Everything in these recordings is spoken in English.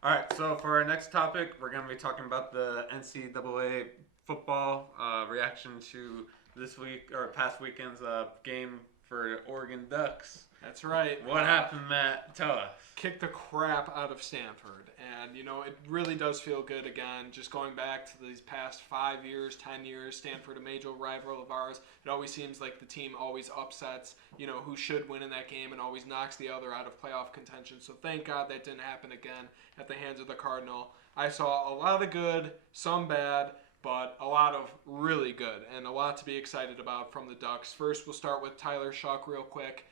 All right, so for our next topic, we're going to be talking about the NCAA football reaction to this week or past weekend's game for Oregon Ducks. That's right. What happened, Matt? Tell us. Kicked the crap out of Stanford. And, it really does feel good again. Just going back to these past 5 years, 10 years, Stanford, a major rival of ours. It always seems like the team always upsets, who should win in that game and always knocks the other out of playoff contention. So thank God that didn't happen again at the hands of the Cardinal. I saw a lot of good, some bad, but a lot of really good and a lot to be excited about from the Ducks. First, we'll start with Tyler Shuck real quick.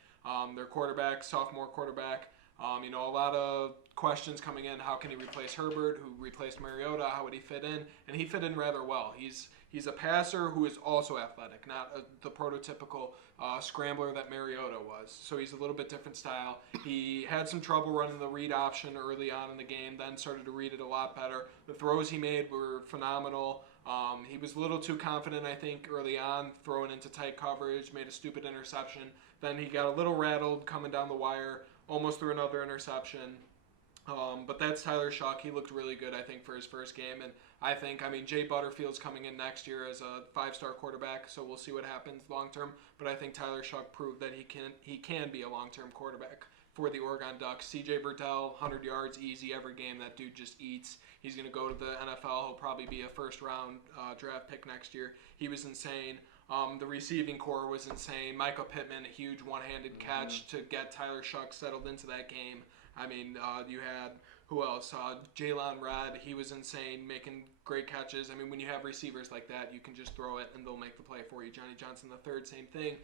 Their quarterback, sophomore quarterback. A lot of questions coming in. How can he replace Herbert, who replaced Mariota? How would he fit in? And he fit in rather well. He's a passer who is also athletic, not the prototypical scrambler that Mariota was. So he's a little bit different style. He had some trouble running the read option early on in the game, then started to read it a lot better. The throws he made were phenomenal. He was a little too confident, I think, early on, throwing into tight coverage, made a stupid interception. Then he got a little rattled coming down the wire, almost threw another interception. But that's Tyler Shuck. He looked really good, I think, for his first game. And Jay Butterfield's coming in next year as a 5-star quarterback, so we'll see what happens long term. But I think Tyler Shuck proved that he can be a long-term quarterback for the Oregon Ducks. C.J. Bertel, 100 yards, easy every game. That dude just eats. He's going to go to the NFL. He'll probably be a first-round draft pick next year. He was insane. The receiving core was insane. Michael Pittman, a huge one-handed catch to get Tyler Shuck settled into that game. You had, who else? Jalen Redd, he was insane, making great catches. When you have receivers like that, you can just throw it and they'll make the play for you. Johnny Johnson III, same thing.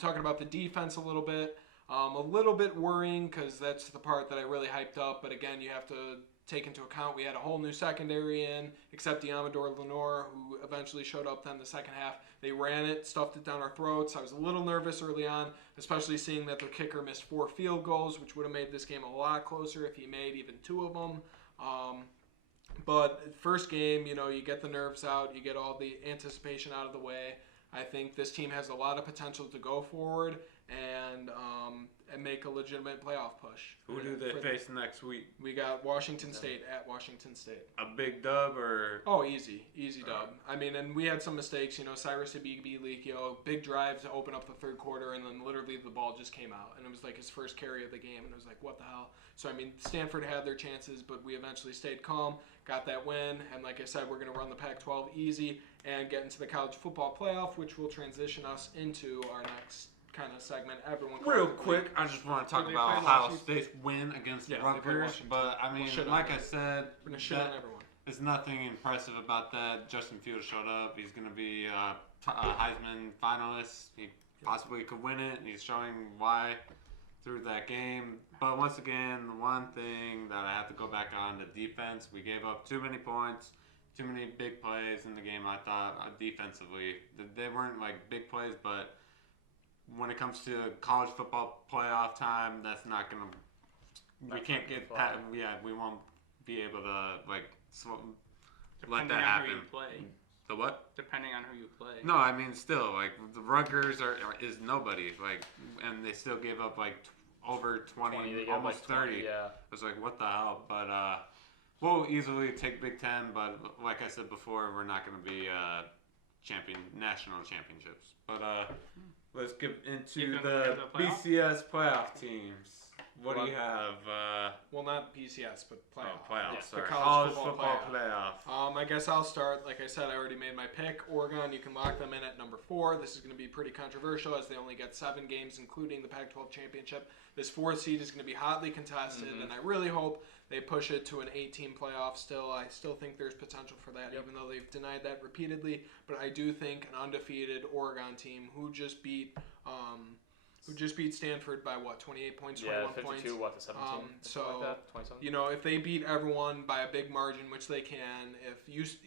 Talking about the defense a little bit. A little bit worrying because that's the part that I really hyped up. But again, you have to take into account we had a whole new secondary in, except Amador Lenore, who eventually showed up then the second half. They ran it, stuffed it down our throats. I was a little nervous early on, especially seeing that their kicker missed 4 field goals, which would have made this game a lot closer if he made even 2 of them. But first game, you get the nerves out, you get all the anticipation out of the way. I think this team has a lot of potential to go forward and make a legitimate playoff push. Who do they face next week? We got Washington State at Washington State. A big dub or? Oh, easy dub. And we had some mistakes. Cyrus Leakio, big drives to open up the third quarter, and then literally the ball just came out, and it was like his first carry of the game, and it was like, what the hell? So Stanford had their chances, but we eventually stayed calm, got that win, and like I said, we're going to run the Pac-12 easy and get into the college football playoff, which will transition us into our next kind of segment. Real quick, I just want to talk about Ohio State's win against Rutgers. But like I said, we're gonna shit on everyone. There's nothing impressive about that. Justin Fields showed up. He's gonna be a Heisman finalist. He possibly could win it. He's showing why through that game. But once again, the one thing that I have to go back on, the defense. We gave up too many points. Too many big plays in the game, I thought, defensively. They weren't like big plays, but when it comes to college football playoff time, that's not going to... We can't get... we won't be able to, let that happen. Who you play. The what? Depending on who you play. No, still, the Rutgers is nobody. And they still gave up, over 20 almost 30. 20, yeah. It was like, what the hell? But, we'll easily take Big Ten, but like I said before, we're not going to be national championships. But let's get into the BCS playoff teams. What do you have? Well, not BCS, but playoff. Oh, playoffs. Yeah, the college football playoff. I guess I'll start. Like I said, I already made my pick. Oregon, you can lock them in at number 4. This is going to be pretty controversial as they only get 7 games, including the Pac-12 championship. This 4th seed is going to be hotly contested, and I really hope they push it to an 8-team playoff still. I still think there's potential for that, even though they've denied that repeatedly. But I do think an undefeated Oregon team who just beat Stanford by 28 points, 21 points. 52, to 17? So, like if they beat everyone by a big margin, which they can, if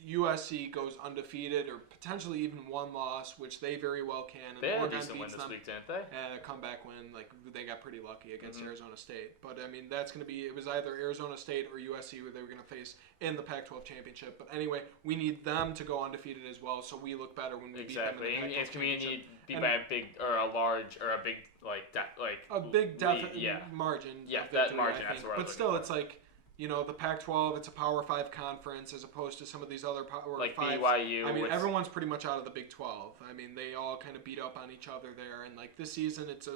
USC goes undefeated or potentially even 1 loss, which they very well can, and they had Oregon a decent win this week, didn't they? And a comeback win, they got pretty lucky against Arizona State. But that's going to be, it was either Arizona State or USC who they were going to face in the Pac-12 championship. But anyway, we need them to go undefeated as well, so we look better when we beat them in the Pac-12 championship. Beat by a big or a large or a big margin. Yeah, of that victory, margin. I That's think. where. But still, it's the Pac-12, it's a Power 5 conference as opposed to some of these other Power Like 5s. BYU. I mean, everyone's pretty much out of the Big 12. I mean, they all kind of beat up on each other there. And, like, this season, it's a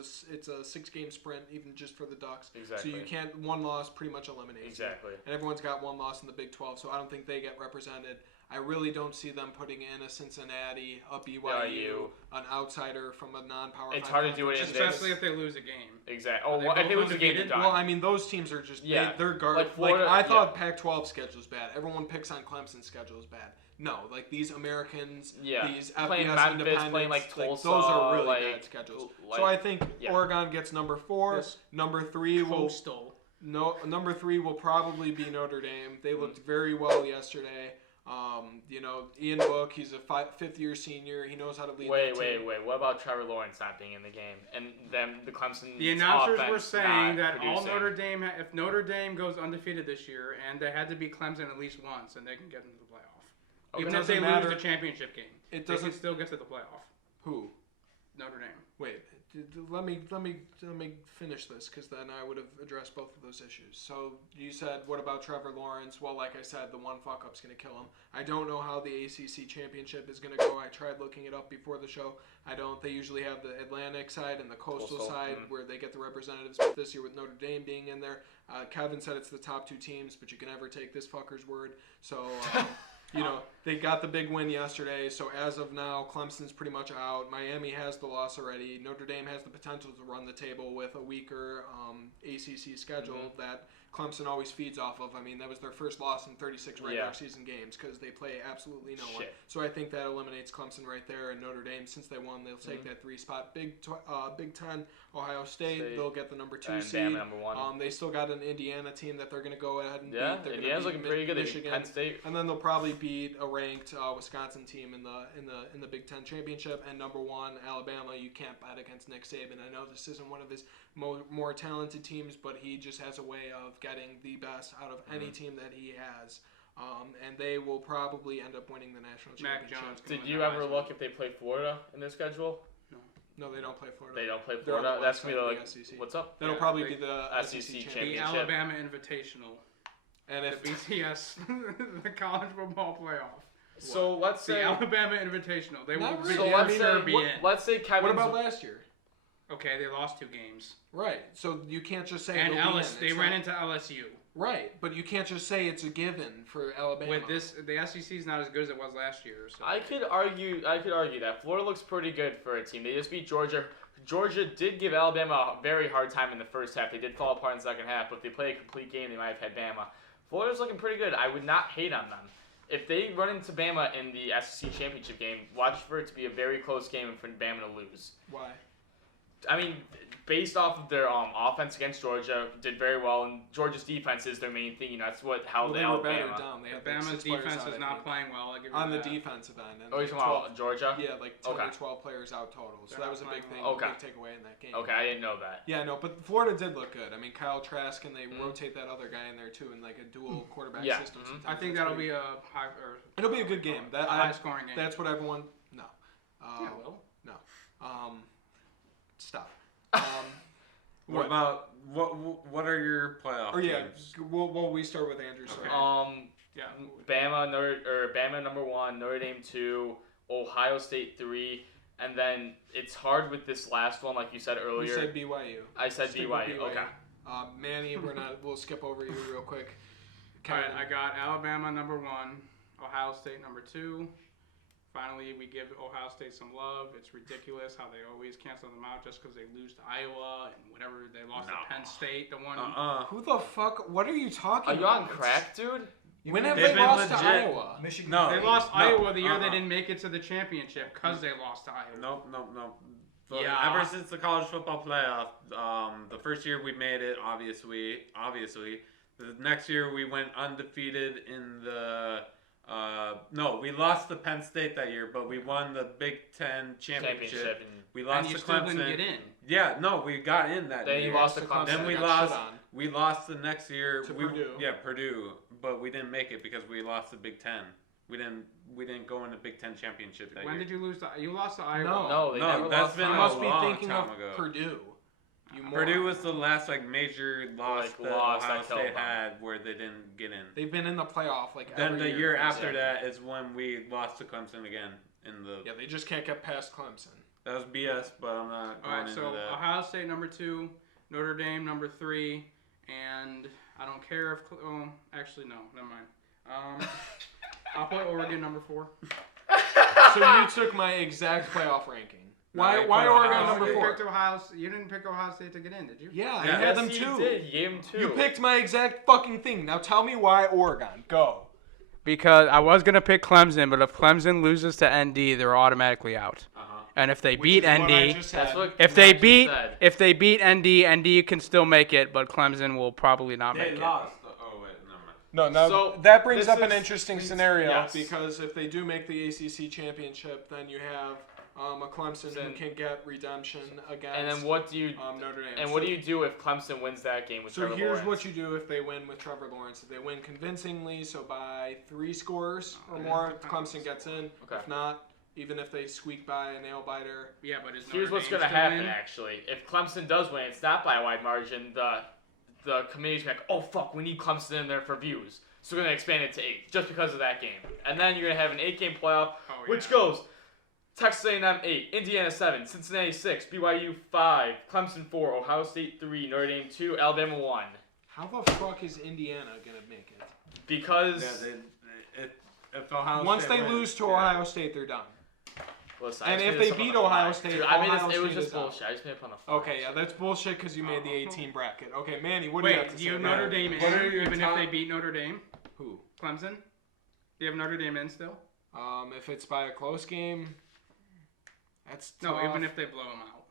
6-game sprint, even just for the Ducks. Exactly. So you can't, one loss pretty much eliminates Exactly. you. And everyone's got one loss in the Big 12, so I don't think they get represented. I really don't see them putting in a Cincinnati, a BYU, an outsider from a non-Power 5 It's hard to do it in especially if they lose a game. Exactly. Are they If they both lose a game, they're undefeated? done. Well, I mean, those teams are just they're garbage. Like Florida, I thought Pac-12 schedule is bad. Everyone picks on Clemson's schedule is bad. No, like these Americans, these playing FBS Memphis, independents, playing like Tulsa, those are really like, bad schedules. like, so I think Oregon gets number 4. Yes. Number 3 Coastal. number 3 will probably be Notre Dame. They looked very well yesterday. Ian Book, he's a 5th-year senior. He knows how to lead that team. Wait. What about Trevor Lawrence not being in the game and them, the Clemson? The announcers offense were saying not that all producing? Notre Dame, if Notre Dame goes undefeated this year, and they had to beat Clemson at least once, and they can get into the playoff. Okay. Even It if they doesn't matter. lose the championship game, It they doesn't. can still get to the playoff. Who? Notre Dame. Wait, let me finish this because then I would have addressed both of those issues. So you said, what about Trevor Lawrence? Well, like I said, the one fuck up's going to kill him. I don't know how the ACC championship is going to go. I tried looking it up before the show. I don't. They usually have the Atlantic side and the coastal side where they get the representatives. But this year with Notre Dame being in there, Kevin said it's the top 2 teams, but you can never take this fucker's word. So. They got the big win yesterday, so as of now, Clemson's pretty much out. Miami has the loss already. Notre Dame has the potential to run the table with a weaker ACC schedule that Clemson always feeds off of. I mean, that was their first loss in 36 regular season games because they play absolutely no one. So I think that eliminates Clemson right there. And Notre Dame, since they won, they'll take that 3 spot. Big 10, Ohio State, they'll get the number 2 seed. Bama number 1. They still got an Indiana team that they're going to go ahead and beat. They're Indiana's looking pretty good. Michigan. Penn State. And then they'll probably beat a ranked Wisconsin team in the Big Ten championship. And number 1, Alabama. You can't bet against Nick Saban. I know this isn't one of his more talented teams, but he just has a way of getting the best out of any team that he has. And they will probably end up winning the national Mac championship. Jones. Did you ever look if they play Florida in their schedule? No, they don't play Florida. They don't play They're on Florida. the That's west gonna be side of like, the SEC. what's up? That'll probably be the SEC SEC The championship. Alabama Invitational. And if The BCS, the college football playoff. So let's The say. Alabama Invitational. They will Not be really. So let's sure say. be in. Let's say Kevin's. what about last year? Okay, they lost 2 games. Right. So you can't just say And they'll be LS, in. they It's ran not- into LSU. Right, but you can't just say it's a given for Alabama. With this, the SEC is not as good as it was last year. So. I could argue that Florida looks pretty good for a team. They just beat Georgia. Georgia did give Alabama a very hard time in the first half. They did fall apart in the second half, but if they play a complete game, they might have had Bama. Florida's looking pretty good. I would not hate on them. If they run into Bama in the SEC championship game, watch for it to be a very close game and for Bama to lose. Why? I mean, based off of their offense against Georgia, did very well, and Georgia's defense is their main thing. That's what held they were Alabama. battered down. They had Alabama's 6 players defense out, is I not think. playing well. I'll give you On the that. defensive end. And Oh, you're talking about Georgia? Yeah, like 10 Okay. or 12 players out total. So They're that was a not big playing thing, well. big takeaway in that game. Okay, I didn't know that. Yeah, no, but Florida did look good. I mean, Kyle Trask, and they rotate that other guy in there too in like a dual quarterback Yeah. system. Mhm. sometimes. I think That's that'll pretty- be a high or It'll be a good game. a high scoring game. That's what everyone. No. Yeah, well. Stop. What about what are your playoff Or yeah, teams? we start with Andrew. Okay. Sorry. Yeah. Bama number 1, Notre Dame 2, Ohio State 3, and then it's hard with this last one, like you said You earlier. said BYU. I said Stick with BYU. Okay. Manny, we'll skip over you real quick. All right, I got Alabama number 1, Ohio State number 2. Finally, we give Ohio State some love. It's ridiculous how they always cancel them out just because they lose to Iowa and whatever they lost to Penn State. The one. Who the fuck? What are you talking Are you about? on crack, dude? When have They've they been lost to legit. Iowa? Michigan. No. They lost No, Iowa the year they didn't make it to the championship because they lost to Iowa. Nope. But Yeah. ever since the college football playoff, the first year we made it, obviously. The next year we went undefeated in the. No, we lost to Penn State that year, but we won the Big Ten championship. And We And lost you to still Clemson. didn't get in. Yeah, no, we got in that Then year. you lost to Clemson. Then we Got lost. shit on. We lost the next year To we, Purdue. Yeah, Purdue, but we didn't make it because we lost the Big Ten. We didn't go in the Big Ten championship that When year. did you lose to? You lost to Iowa. No. No, they never that's lost. been You a must be long thinking time of ago. Purdue. Purdue was the last major loss that loss Ohio that killed State them. had where they didn't get in. They've been in the playoff Then every the year year. after that is when we lost to Clemson again in the. Yeah, they just can't get past Clemson. That was BS, but I'm not going All right, into so that. Ohio State number 2, Notre Dame number 3, and I don't care if. Actually, no, never mind. I'll put Oregon number 4. So you took my exact playoff ranking. No, Why you why put Oregon Ohio number State. 4? You didn't pick Ohio State to get in, did you? Yeah, Yeah. I had them Yes, too. You did. You gave him 2. You picked my exact fucking thing. Now tell me why Oregon. Go. Because I was gonna pick Clemson, but if Clemson loses to ND, they're automatically out. And if they Which beat is what I ND, just That's said. what if they Matt just beat said. if they beat ND, ND can still make it, but Clemson will probably not They make lost. Oh wait, never mind. No, now So, that brings this up an is- interesting scenario yes. because if they do make the ACC championship, then you have a Clemson who Then- can get redemption against And then what do you Notre Dame. and what do you do if Clemson wins that game with So Trevor here's Lawrence? what you do if they win with Trevor Lawrence. If they win convincingly, so by 3 scores or Oh, more, yeah. Clemson gets in. Okay. If not, even if they squeak by a nail biter. Yeah, but is Here's Notre what's Dame gonna still happen in? actually. If Clemson does win, it's not by a wide margin. The committee's gonna be like, oh fuck, we need Clemson in there for views. So we're gonna expand it to 8 just because of that game. And then you're gonna have an 8-game playoff, Oh, which yeah. goes Texas A&M 8, Indiana 7, Cincinnati 6, BYU 5, Clemson 4, Ohio State 3, Notre Dame 2, Alabama 1. How the fuck is Indiana gonna make it? Because If Ohio Once State they wins, lose to yeah. Ohio State, they're done. listen, I And just if made they this up on beat the Ohio fly. State, Dude, I made Ohio this, it was State just is out. bullshit. I just made it up on the fly. Okay, yeah, that's bullshit because you made the 18 bracket. Okay, Manny, what do you have Wait, to do say? you have about Notre it? Dame What are in, your even top- if they beat Notre Dame? Who? Clemson? Do you have Notre Dame in still? If it's by a close game, that's No, tough. even if they blow them out.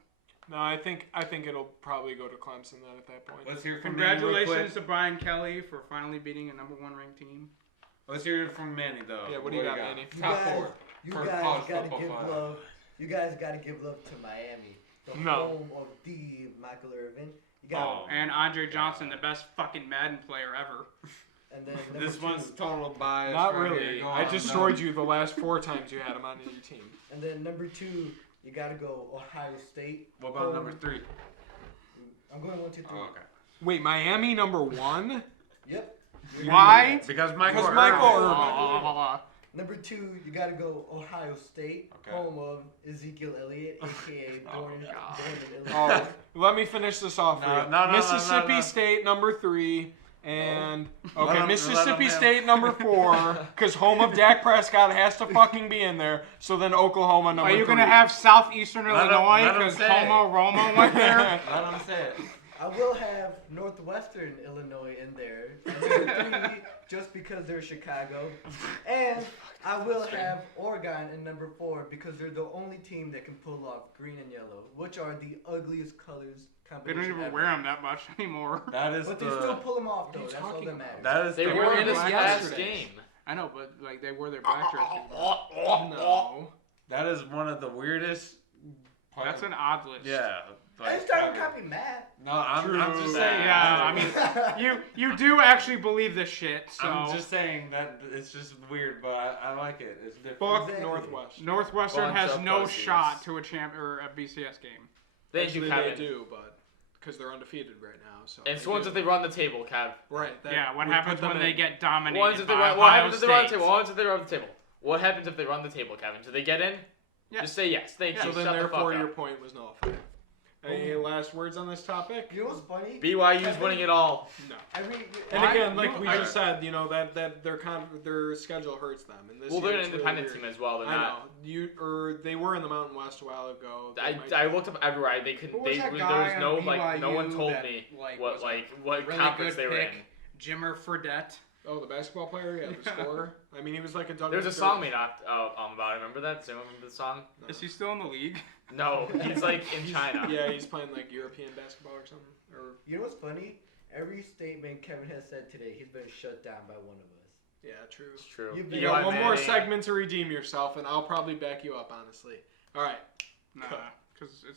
No, I think it'll probably go to Clemson then at that point. Let's hear from Manny real Congratulations quick. to Brian Kelly for finally beating a number 1 ranked team. Let's hear it from Manny though. Yeah, what do you got, Manny? Top 4. You for guys college gotta football give fans. love. You guys gotta give love to Miami, the No. home of the Michael Irvin. You got, Oh. And Andre Johnson, the best fucking Madden player ever. and then number This 2, one's total bias. Not right really. here. Go I on, destroyed you the last 4 times you had him on your team. and then number 2, you gotta go Ohio State. What about number 3? I'm going 1, 2, 3. Oh, okay. Wait, Miami number 1? Yep. Why? Because Michael Because Michael Irvin. Irvin. Number 2, you gotta go Ohio State, Okay. home of Ezekiel Elliott, aka born in Oh, Illinois. let me finish this off for No, you. no, no, Mississippi no. State number 3, and Let okay, him- Mississippi let him State number 4, because home of Dak Prescott has to fucking be in there. So then Oklahoma number Are 3. you going to have Southeastern Let him- Illinois let him because say Homo it. Romo went there? Let him say it. I will have Northwestern Illinois in there, number 3, just because they're Chicago, and I will have Oregon in number 4 because they're the only team that can pull off green and yellow, which are the ugliest colors They combination don't even ever. wear them that much anymore. That is But they still the. pull them off though. What are you That's all talking that about? matters. That is They the. were in this black last yesterday. game. I know, but like they wear their black jerseys. No. That is one of the weirdest. That's an odd list. Yeah. I Like, started ever. copying Matt. No, I'm just True. saying. Yeah, I mean, you do actually believe this shit. So I'm just saying that it's just weird, but I like it. It's different. Fuck Exactly. Northwestern. Northwestern Bunch has of no pussies. shot to a champ or a BCS game. Thank you, Actually, Kevin. they do, but because they're undefeated right now. So It's they ones do. if they run the table, Kev. Right. That Yeah, what would happens put them when they in. get dominated Ones if they by run. What Ohio happens if they run the State? table? What happens if they run the table? What happens if they run the table, Kevin? Do they get in? Yeah. Just say yes. Thank So you. then, Shut the therefore, fuck your up. point was nullified. Any last words on this topic? You know what's funny? BYU's winning it all. No. I mean, And Why- again, like you- we I- just said, you know that their schedule hurts them. And this Well, they're year an it's really independent weird. team as well. They're I not. know they were in the Mountain West a while ago. They might- I looked up everywhere. They couldn't. Who was that There guy was on no like. No one BYU told that, me like, what was a what really conference good they were pick? in. Jimmer Fredette. Oh, the basketball player, yeah, the scorer. I mean, he was like a. There was a song made about it. Remember that? Does anyone remember the song? No. Is he still in the league? No, he's like in China. Yeah, he's playing like European basketball or something. Or you know what's funny? Every statement Kevin has said today, he's been shut down by one of us. yeah, true. It's true. You've You been- got Eli one more Manning. segment to redeem yourself, and I'll probably back you up, honestly. All right. Nah, because